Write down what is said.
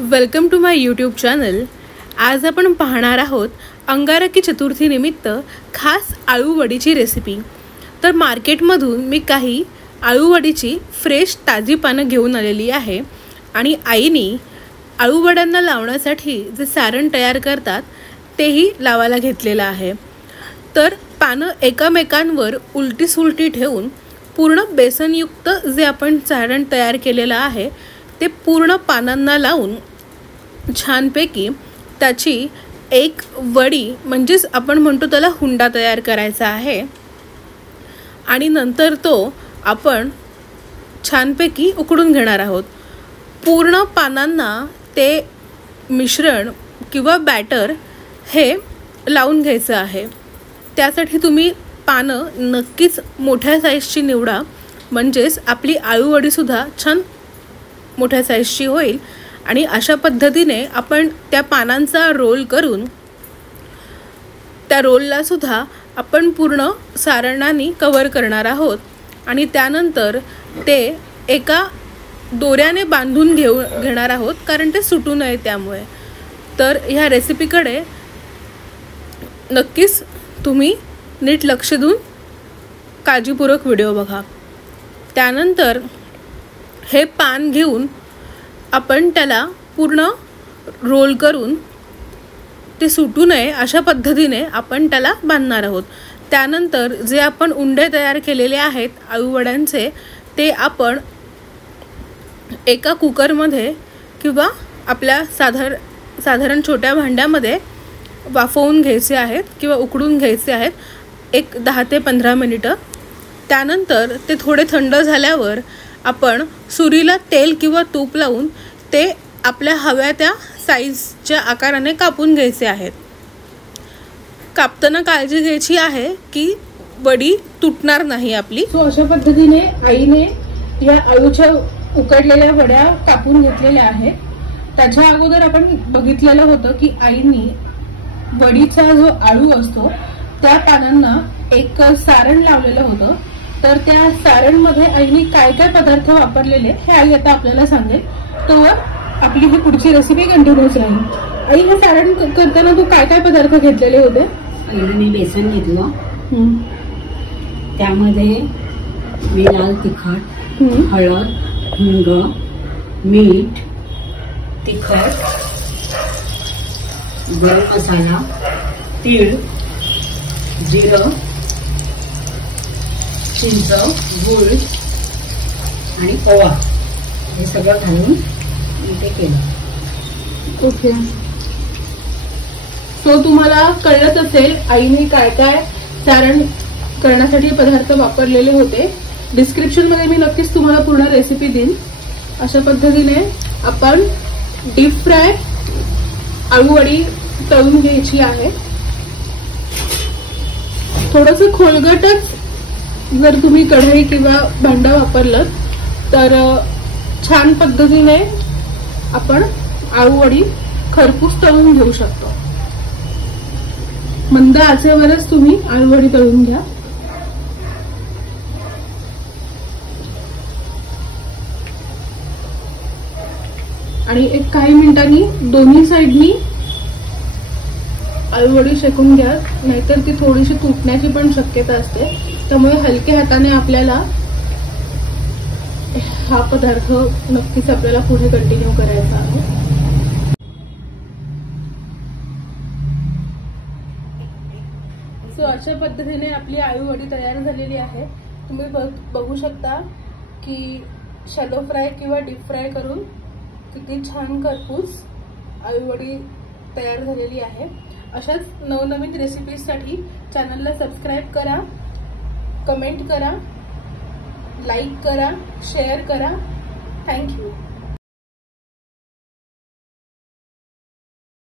Welcome to my YouTube channel. आज आपण पाहणार आहोत अंगारकी चतुर्थी निमित्त खास आळू वडीची रेसिपी। तर मार्केटमधून मी काही आळू वडीची फ्रेश ताजी पानं घेऊन आलेली आहे आणि आईनी आळू वड्यांना लावण्यासाठी जे सारण तयार करतात तेही लावायला घेतलेलं आहे। तर पानं एकमेकांवर उलटी सुलटी ठेवून पूर्ण बेसनयुक्त जे आपण सारण तयार केलेलं आहे ते पूर्ण पानांना लावून छानपैकी त्याची एक वडी म्हणजेच आपण म्हणतो त्याला हुंडा तयार करायचा आहे आणि नंतर तो आपण छानपैकी उकडून घेणार आहोत। पूर्ण पानांना ते मिश्रण किंवा बॅटर हे लावून घ्यायचं आहे। त्यासाठी तुम्ही पानं नक्कीच मोठ्या साईजची निवडा, म्हणजेच आपली आळू वडी सुद्धा छान मोठ्या साईजची होईल। आणि अशा पद्धतीने आपण त्या पानांचा रोल करून त्या रोलला सुद्धा आपण पूर्ण सारणाने कव्हर करणार आहोत आणि त्यानंतर ते एका दोऱ्याने बांधून घेणार आहोत, कारण ते सुटू नये त्यामुळे। तर ह्या रेसिपीकडे नक्कीच तुम्ही नीट लक्ष देऊन काळजीपूर्वक व्हिडिओ बघा। त्यानंतर हे पान घेऊन आपण त्याला पूर्ण रोल करून ते सुटू नये अशा पद्धतीने आपण त्याला बांधणार आहोत। त्यानंतर जे आपण उंडे तयार केलेले आहेत आळू वड्यांचे ते आपण एका कुकरमध्ये किंवा आपल्या साधारण छोट्या भांड्यामध्ये वाफवून घ्यायचे आहेत किंवा उकडून घ्यायचे आहेत एक 10 ते 15 मिनिटं। त्यानंतर ते थोडे थंड झाल्यावर आपण सुरीला तेल किंवा तूप लावून ते आपल्या हव्या त्या साईजच्या आकाराने कापून घ्यायचे आहेत। कापताना काळजी घ्यायची आहे की वडी तुटणार नाही आपली। अशा पद्धतीने आईने या आळूच्या उकडलेल्या वड्या कापून घेतलेल्या आहेत। त्याच्या अगोदर आपण बघितलेलं होतं की आईनी वडीचा जो आळू असतो त्या पानांना एक सारण लावलेलं होतं। तर त्या सारणमध्ये आईने काय काय पदार्थ वापरलेले हे आई आता आपल्याला सांगेल। तर आपली ही पुढची रेसिपी कंटिन्यूच राहील। आई हे सारण करताना तू काय काय पदार्थ घेतलेले होते? मी बेसन घेतलं, त्यामध्ये मी लाल तिखट, हळद, हिंग, मीठ, तिखट, गरम मसाला, तीळ, जिरं, चिंच, गूळ आणि ओवा हे सगळं घालून मी ते केलं। ओके, तो तुम्हाला कळत असेल आईने काय काय सारण करण्यासाठी पदार्थ वापरलेले होते। डिस्क्रिप्शन मध्ये मी नक्कीच तुम्हाला पूर्ण रेसिपी देईन। अशा पद्धतीने आपण डीप फ्राय आळू वडी तळून घ्यायची आहे। थोडंसं खोलगटच जर तुम्ही कढई किंवा भांडं वापरलं तर छान पद्धतीने आपण आळू वडी खरपूस तळून घेऊ शकतो। मंद आचेवरच तुम्ही आळू वडी तळून घ्या। आणि एक काही मिनिटांनी दोन्ही साइडनी आळू वडी शेकून घ्या, नाहीतर ती थोडीशी तुटण्याची पण शक्यता असते। त्यामुळे हलक्या हाताने आपल्याला हा पदार्थ नक्कीच आपल्याला पुढे कंटिन्यू करायचा आहे। सो अशा पद्धतीने आपली आळू वडी तयार झालेली आहे। तुम्ही बघू शकता की शॅलो फ्राय किंवा डीप फ्राय करून किती छान खरपूस आळू वडी तयार झालेली आहे। अशाच नवनवीन रेसिपीजसाठी चॅनलला सबस्क्राईब करा, कमेंट करा, लाईक करा, शेअर करा। थँक्यू।